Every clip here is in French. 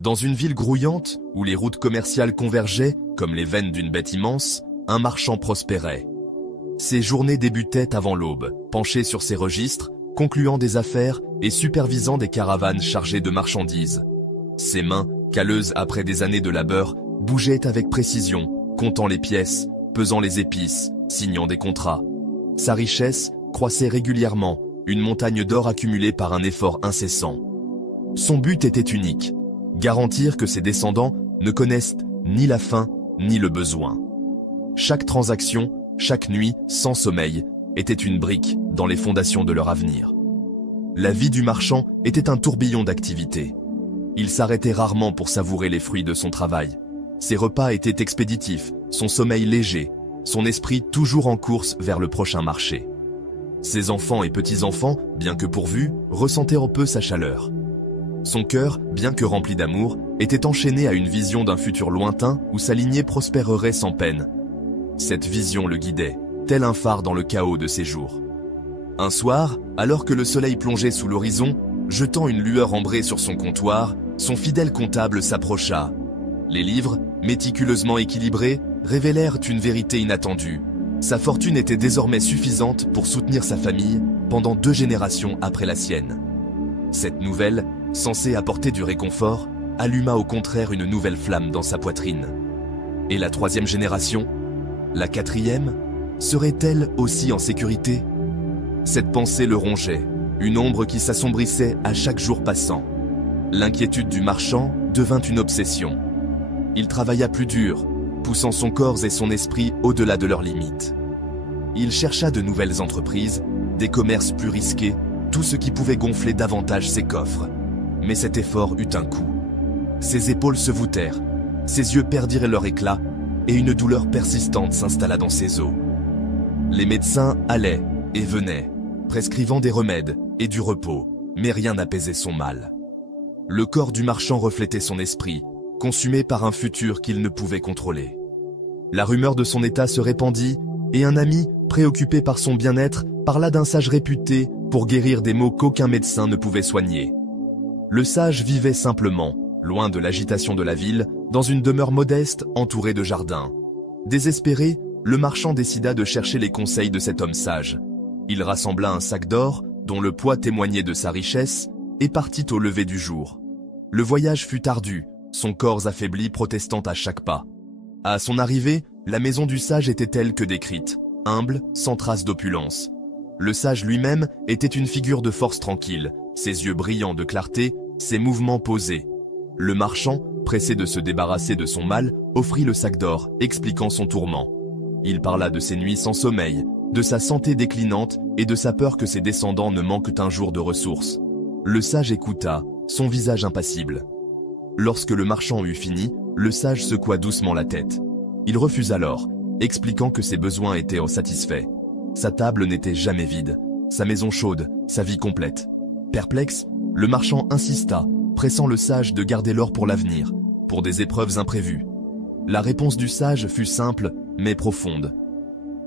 Dans une ville grouillante, où les routes commerciales convergeaient, comme les veines d'une bête immense, un marchand prospérait. Ses journées débutaient avant l'aube, penché sur ses registres, concluant des affaires et supervisant des caravanes chargées de marchandises. Ses mains, calleuses après des années de labeur, bougeaient avec précision, comptant les pièces, pesant les épices, signant des contrats. Sa richesse croissait régulièrement, une montagne d'or accumulée par un effort incessant. Son but était unique, garantir que ses descendants ne connaissent ni la faim ni le besoin. Chaque transaction, chaque nuit, sans sommeil, était une brique dans les fondations de leur avenir. La vie du marchand était un tourbillon d'activités. Il s'arrêtait rarement pour savourer les fruits de son travail. Ses repas étaient expéditifs, son sommeil léger, son esprit toujours en course vers le prochain marché. Ses enfants et petits-enfants, bien que pourvus, ressentaient un peu sa chaleur. Son cœur, bien que rempli d'amour, était enchaîné à une vision d'un futur lointain où sa lignée prospérerait sans peine. Cette vision le guidait, tel un phare dans le chaos de ses jours. Un soir, alors que le soleil plongeait sous l'horizon, jetant une lueur ambrée sur son comptoir, son fidèle comptable s'approcha. Les livres, méticuleusement équilibrés, révélèrent une vérité inattendue. Sa fortune était désormais suffisante pour soutenir sa famille pendant 2 générations après la sienne. Cette nouvelle, censée apporter du réconfort, alluma au contraire une nouvelle flamme dans sa poitrine. Et la 3e génération, la 4e, serait-elle aussi en sécurité? Cette pensée le rongeait, une ombre qui s'assombrissait à chaque jour passant. L'inquiétude du marchand devint une obsession. Il travailla plus dur, poussant son corps et son esprit au-delà de leurs limites. Il chercha de nouvelles entreprises, des commerces plus risqués, tout ce qui pouvait gonfler davantage ses coffres. Mais cet effort eut un coût. Ses épaules se voûtèrent, ses yeux perdirent leur éclat, et une douleur persistante s'installa dans ses os. Les médecins allaient et venaient, prescrivant des remèdes et du repos, mais rien n'apaisait son mal. Le corps du marchand reflétait son esprit, consumé par un futur qu'il ne pouvait contrôler. La rumeur de son état se répandit, et un ami, préoccupé par son bien-être, parla d'un sage réputé pour guérir des maux qu'aucun médecin ne pouvait soigner. Le sage vivait simplement, loin de l'agitation de la ville, dans une demeure modeste entourée de jardins. Désespéré, le marchand décida de chercher les conseils de cet homme sage. Il rassembla un sac d'or, dont le poids témoignait de sa richesse, et partit au lever du jour. Le voyage fut ardu, son corps affaibli protestant à chaque pas. À son arrivée, la maison du sage était telle que décrite, humble, sans trace d'opulence. Le sage lui-même était une figure de force tranquille, ses yeux brillants de clarté, ses mouvements posés. Le marchand, pressé de se débarrasser de son mal, offrit le sac d'or, expliquant son tourment. Il parla de ses nuits sans sommeil, de sa santé déclinante et de sa peur que ses descendants ne manquent un jour de ressources. Le sage écouta, son visage impassible. Lorsque le marchand eut fini, le sage secoua doucement la tête. Il refusa alors, expliquant que ses besoins étaient satisfaits. Sa table n'était jamais vide, sa maison chaude, sa vie complète. Perplexe, le marchand insista, pressant le sage de garder l'or pour l'avenir, pour des épreuves imprévues. La réponse du sage fut simple, mais profonde.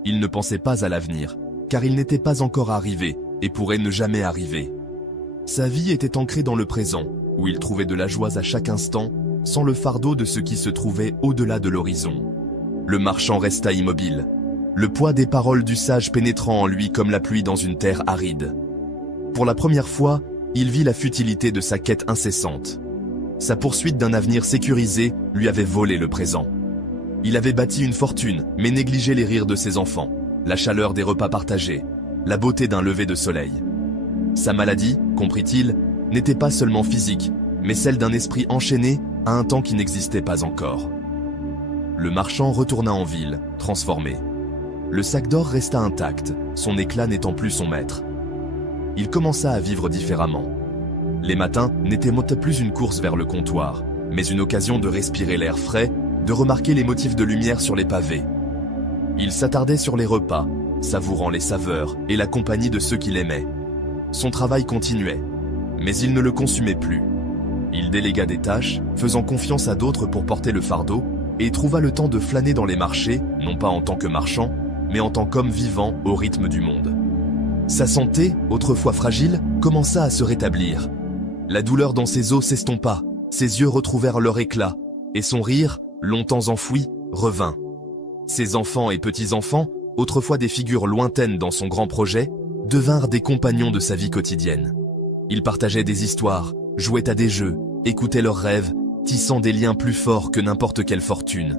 Il ne pensait pas à l'avenir, car il n'était pas encore arrivé et pourrait ne jamais arriver. Sa vie était ancrée dans le présent, où il trouvait de la joie à chaque instant, sans le fardeau de ce qui se trouvait au-delà de l'horizon. Le marchand resta immobile, le poids des paroles du sage pénétrant en lui comme la pluie dans une terre aride. Pour la première fois, il vit la futilité de sa quête incessante. Sa poursuite d'un avenir sécurisé lui avait volé le présent. Il avait bâti une fortune, mais négligé les rires de ses enfants, la chaleur des repas partagés, la beauté d'un lever de soleil. Sa maladie, comprit-il, n'était pas seulement physique, mais celle d'un esprit enchaîné à un temps qui n'existait pas encore. Le marchand retourna en ville, transformé. Le sac d'or resta intact, son éclat n'étant plus son maître. Il commença à vivre différemment. Les matins n'étaient plus une course vers le comptoir, mais une occasion de respirer l'air frais, de remarquer les motifs de lumière sur les pavés. Il s'attardait sur les repas, savourant les saveurs et la compagnie de ceux qu'il aimait. Son travail continuait, mais il ne le consumait plus. Il délégua des tâches, faisant confiance à d'autres pour porter le fardeau, et trouva le temps de flâner dans les marchés, non pas en tant que marchand, mais en tant qu'homme vivant au rythme du monde. Sa santé, autrefois fragile, commença à se rétablir. La douleur dans ses os s'estompa, Ses yeux retrouvèrent leur éclat, et son rire, longtemps enfoui, revint. Ses enfants et petits-enfants, autrefois des figures lointaines dans son grand projet, devinrent des compagnons de sa vie quotidienne. Ils partageaient des histoires, jouaient à des jeux, écoutaient leurs rêves, tissant des liens plus forts que n'importe quelle fortune.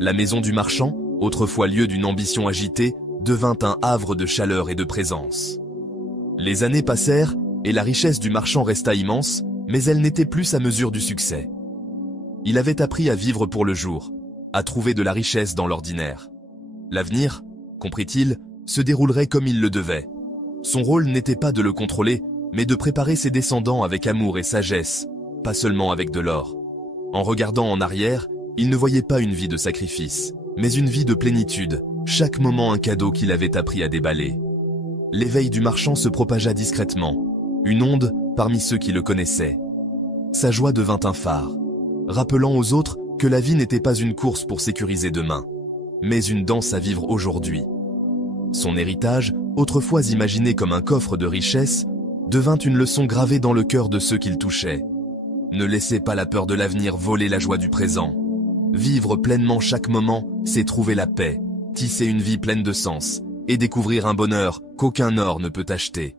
La maison du marchand, autrefois lieu d'une ambition agitée, devint un havre de chaleur et de présence. Les années passèrent, et la richesse du marchand resta immense, mais elle n'était plus sa mesure du succès. Il avait appris à vivre pour le jour, à trouver de la richesse dans l'ordinaire. L'avenir, comprit-il, se déroulerait comme il le devait. Son rôle n'était pas de le contrôler, mais de préparer ses descendants avec amour et sagesse, pas seulement avec de l'or. En regardant en arrière, il ne voyait pas une vie de sacrifice, mais une vie de plénitude, chaque moment un cadeau qu'il avait appris à déballer. L'éveil du marchand se propagea discrètement, une onde parmi ceux qui le connaissaient. Sa joie devint un phare, rappelant aux autres que la vie n'était pas une course pour sécuriser demain, mais une danse à vivre aujourd'hui. Son héritage, autrefois imaginé comme un coffre de richesse, devint une leçon gravée dans le cœur de ceux qu'il touchait. Ne laissez pas la peur de l'avenir voler la joie du présent. Vivre pleinement chaque moment, c'est trouver la paix, tisser une vie pleine de sens, et découvrir un bonheur qu'aucun or ne peut acheter.